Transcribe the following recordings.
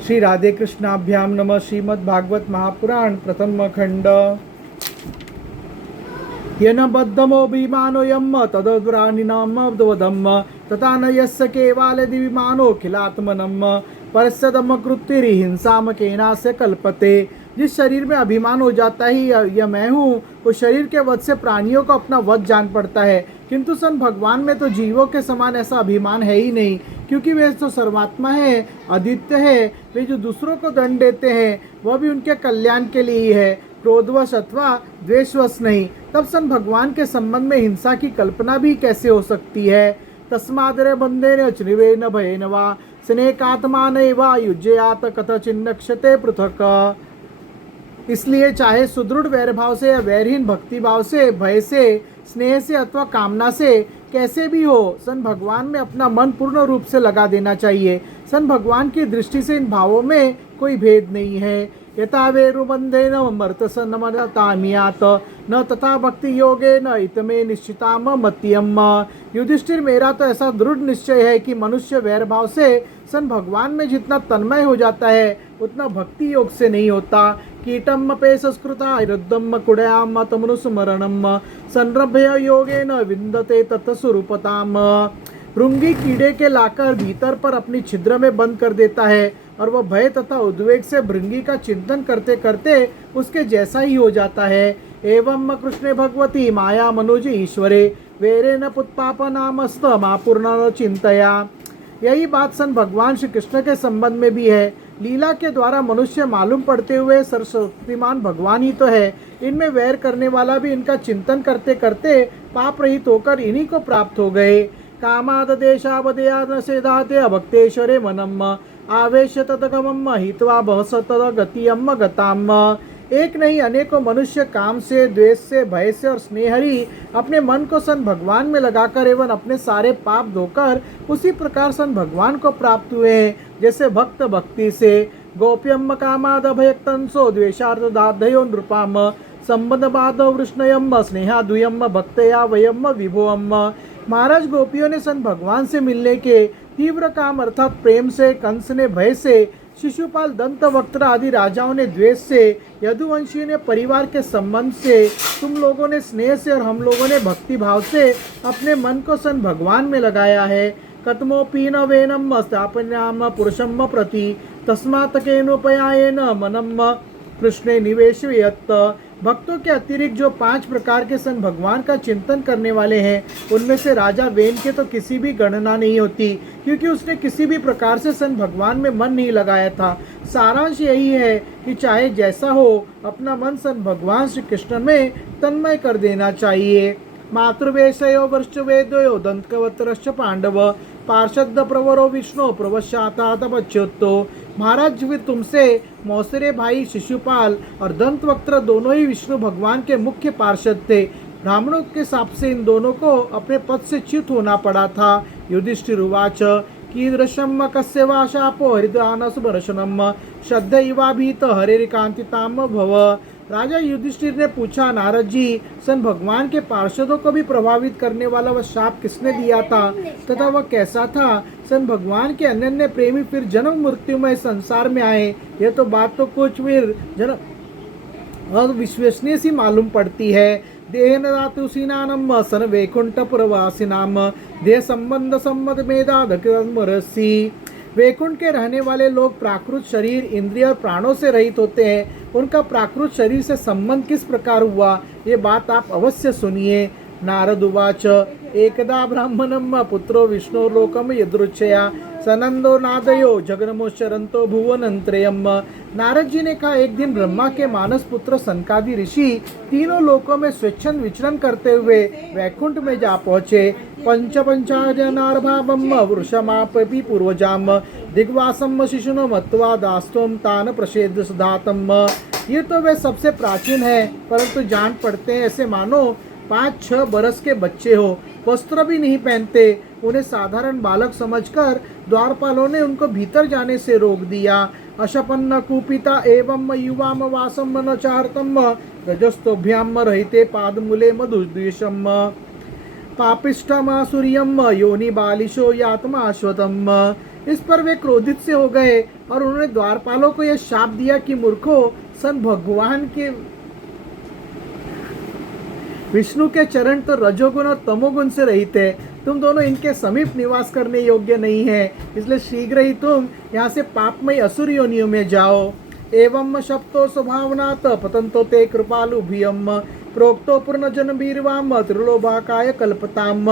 श्री राधे कृष्णाभ्याम नमः। श्रीमद् भागवत महापुराण प्रथम खंड। येन बद्धमोऽभिमानो यम् तदद्राणिनाम वदम् तथा न यस्य केवालयदि विमानोऽखिलात्मनम् परस्यदम कृत्तिरि हिंसाम केनास्य कल्पते। जिस शरीर में अभिमान हो जाता है यह मैं हूँ, उस शरीर के वध से प्राणियों को अपना वध जान पड़ता है, किंतु सन भगवान में तो जीवों के समान ऐसा अभिमान है ही नहीं, क्योंकि वे तो सर्वात्मा है, अद्वितीय है। वे जो दूसरों को दंड देते हैं वह भी उनके कल्याण के लिए ही है, क्रोधवश अथवा द्वेषवश नहीं। तब सन भगवान के संबंध में हिंसा की कल्पना भी कैसे हो सकती है। तस्मादरे बंधेन चनिवेन भयेन वा स्नेकात्मानैवा युज्ययात कथचिन्नक्षते पृथक। इसलिए चाहे सुदृढ़ वैर भाव से या वैरहीन भक्ति भाव से, भय से, स्नेह से अथवा कामना से, कैसे भी हो, सन भगवान में अपना मन पूर्ण रूप से लगा देना चाहिए। सन भगवान की दृष्टि से इन भावों में कोई भेद नहीं है। यथा वेरुबंधेन मर्तसन्नमतामियात न तथा भक्ति योगेन इतमे निश्चिताम मत्यम। युधिष्ठिर, मेरा तो ऐसा दृढ़ निश्चय है कि मनुष्य वैर भाव से सन भगवान में जितना तन्मय हो जाता है उतना भक्ति योग से नहीं होता। कीटम पे संस्कृता रुद्धम कुड़याम तमनुस्मरणम संरभ्य योगेन विन्दते तत्स्वरूपताम। भृंगी कीड़े के लाकर भीतर पर अपनी छिद्र में बंद कर देता है और वह भय तथा उद्वेग से भृंगी का चिंतन करते करते उसके जैसा ही हो जाता है। एवं कृष्णे भगवती माया मनोज ईश्वरे वेरे न पुत्पाप नामस्त मापूर्ण चिंतया। यही बात सन भगवान श्री कृष्ण के संबंध में भी है। लीला के द्वारा मनुष्य मालूम पड़ते हुए सर्वशक्तिमान भगवान ही तो है। इनमें वैर करने वाला भी इनका चिंतन करते करते पाप रहित होकर इन्हीं को प्राप्त हो गए। कामाद देशावदयाद सेदाते अभक्तेश्वरे मनम आवेश तदगमम हित्वा बहसत गतियम गताम। एक नहीं अनेकों मनुष्य काम से, द्वेष से, भय से और स्नेहरी अपने मन को सन भगवान में लगाकर एवं अपने सारे पाप धोकर उसी प्रकार सन भगवान को प्राप्त हुए हैं, जैसे भक्त भक्ति से। गोप्यम कामाद भयक्तंसो द्वेषार्थ दाधयो नृपाम संबंध बाधव वृष्णयम स्नेहाद्वयम भक्तया वयम विभोम। महाराज, गोपियों ने सन भगवान से मिलने के तीव्र काम अर्थात प्रेम से, कंस ने भय से, शिशुपाल, दंतवक्त्र आदि राजाओं ने द्वेष से, यदुवंशी ने परिवार के संबंध से, तुम लोगों ने स्नेह से और हम लोगों ने भक्ति भाव से अपने मन को सन भगवान में लगाया है। कतमोपी न वेनम स्थापनाम पुरुषम प्रति तस्मात् केनोपयायेन मनम कृष्णे निवेशयत्। भक्तों के अतिरिक्त जो 5 प्रकार के सन भगवान का चिंतन करने वाले हैं, उनमें से राजा वेन के तो किसी भी गणना नहीं होती, क्योंकि उसने किसी भी प्रकार से सन भगवान में मन नहीं लगाया था। सारांश यही है कि चाहे जैसा हो, अपना मन सन भगवान श्री कृष्ण में तन्मय कर देना चाहिए। मातृवेशयो वृष्टवेदयो दंतवत्रश्च पांडव पार्षद प्रवरो विष्णु प्रवश्याता तपच्युतो। महाराज, वे तुमसे मौसरे भाई शिशुपाल और दंतवक्त्र दोनों ही विष्णु भगवान के मुख्य पार्षद थे। ब्राह्मणों के हिसाब से इन दोनों को अपने पद से च्युत होना पड़ा था। युधिष्ठिर उवाच कीदृशम कस्य वा शापो हरिदानसुभर्शनम श्रद्धैवाभीत हरेरिकांतिताम भव। राजा युधिष्ठिर ने पूछा, नारद जी, सन भगवान के पार्षदों को भी प्रभावित करने वाला वह शाप किसने दिया था तथा वह कैसा था। सन भगवान के अनन्य प्रेमी फिर जन्म मृत्युमय संसार में आए, यह तो बात तो कुछ फिर अविश्वसनीय सी मालूम पड़ती है। देहन धातुसीनानम सन वैकुंठ प्रवासिनाम देह संबंध सम्मत मेधाधरसी। वैकुंठ के रहने वाले लोग प्राकृत शरीर, इंद्रिय और प्राणों से रहित होते हैं। उनका प्राकृत शरीर से संबंध किस प्रकार हुआ, ये बात आप अवश्य सुनिए। नारद उवाच एकदा ब्राह्मणम पुत्रो विष्णु लोकम यदृच्छया सनंदो नादयो जगन्मोश्चरंतो भुवनंत्रयम। नारद जी ने कहा, एक दिन ब्रह्मा के मानस पुत्र सनकादि ऋषि तीनों लोकों में स्वेच्छन विचरण करते हुए वैकुंठ में जा पहुँचे। पंचाजनार्भावम वृषमापि पूर्वजाम दिग्वासम शिशुनो मत्वा दास्तोम तान प्रसेद सुधातम। ये तो वे सबसे प्राचीन है, परंतु जान पड़ते हैं ऐसे मानो 5-6 बरस के बच्चे हो, वस्त्र भी नहीं पहनते। उन्हें साधारण बालक समझकर द्वारपालों ने उनको भीतर जाने से रोक दिया। अशपन्न कुपिता एवं युवाम वासम न चारतम रजस्तोभ्याम रहते पादमूले मधुद्वेषम पापिष्टमासुर्यम योनि बालिशो यातमाश्वतम। इस पर वे क्रोधित से हो गए और उन्होंने द्वारपालों को यह शाप दिया कि मूर्खों, सन भगवान के विष्णु के चरण तो रजोगुण और तमोगुण से रहित है, तुम दोनों इनके समीप निवास करने योग्य नहीं है, इसलिए शीघ्र ही तुम यहाँ से पापमय असुर योनियों में जाओ। एवं शब्दों स्वभावनात् पतंतो ते कृपालुभियम प्रोक्तो पूर्ण जन बीरवाम त्रिलोभाकाय कल्पताम।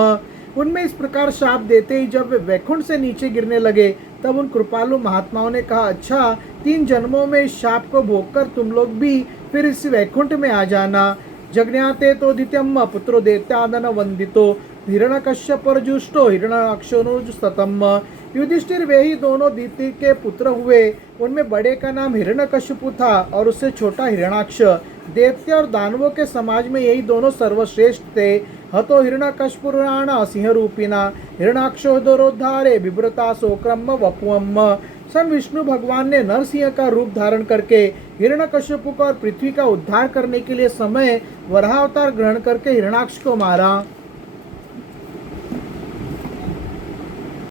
उनमें इस प्रकार शाप देते ही जब वे वैकुंठ से नीचे गिरने लगे, तब उन कृपालु महात्माओं ने कहा, अच्छा 3 जन्मों में इस शाप को भोगकर तुम लोग भी फिर इस वैकुंठ में आ जाना। जगन्याते तो दित्यम पुत्रो दैत्यादन वंदितो हिरण्यकश्यप जुष्टो हिरण्याक्षोनुस्ततम। युधिष्ठिर वे ही दोनों दिति के पुत्र हुए। उनमें बड़े का नाम हिरण्यकश्यपु था और उससे छोटा हिरण्याक्ष। दैत्य और दानवों के समाज में यही दोनों सर्वश्रेष्ठ थे। हतो हिरण्यकश्यपुराण सिंह रूपिना हिरण्याक्षो दोरोद्धारे बिभ्रता सोक्रम वपुअम। सन विष्णु भगवान ने नरसिंह का रूप धारण करके हिरण्यकश्यपु को और पृथ्वी का उद्धार करने के लिए समय वराह अवतार ग्रहण करके हिरण्याक्ष को मारा।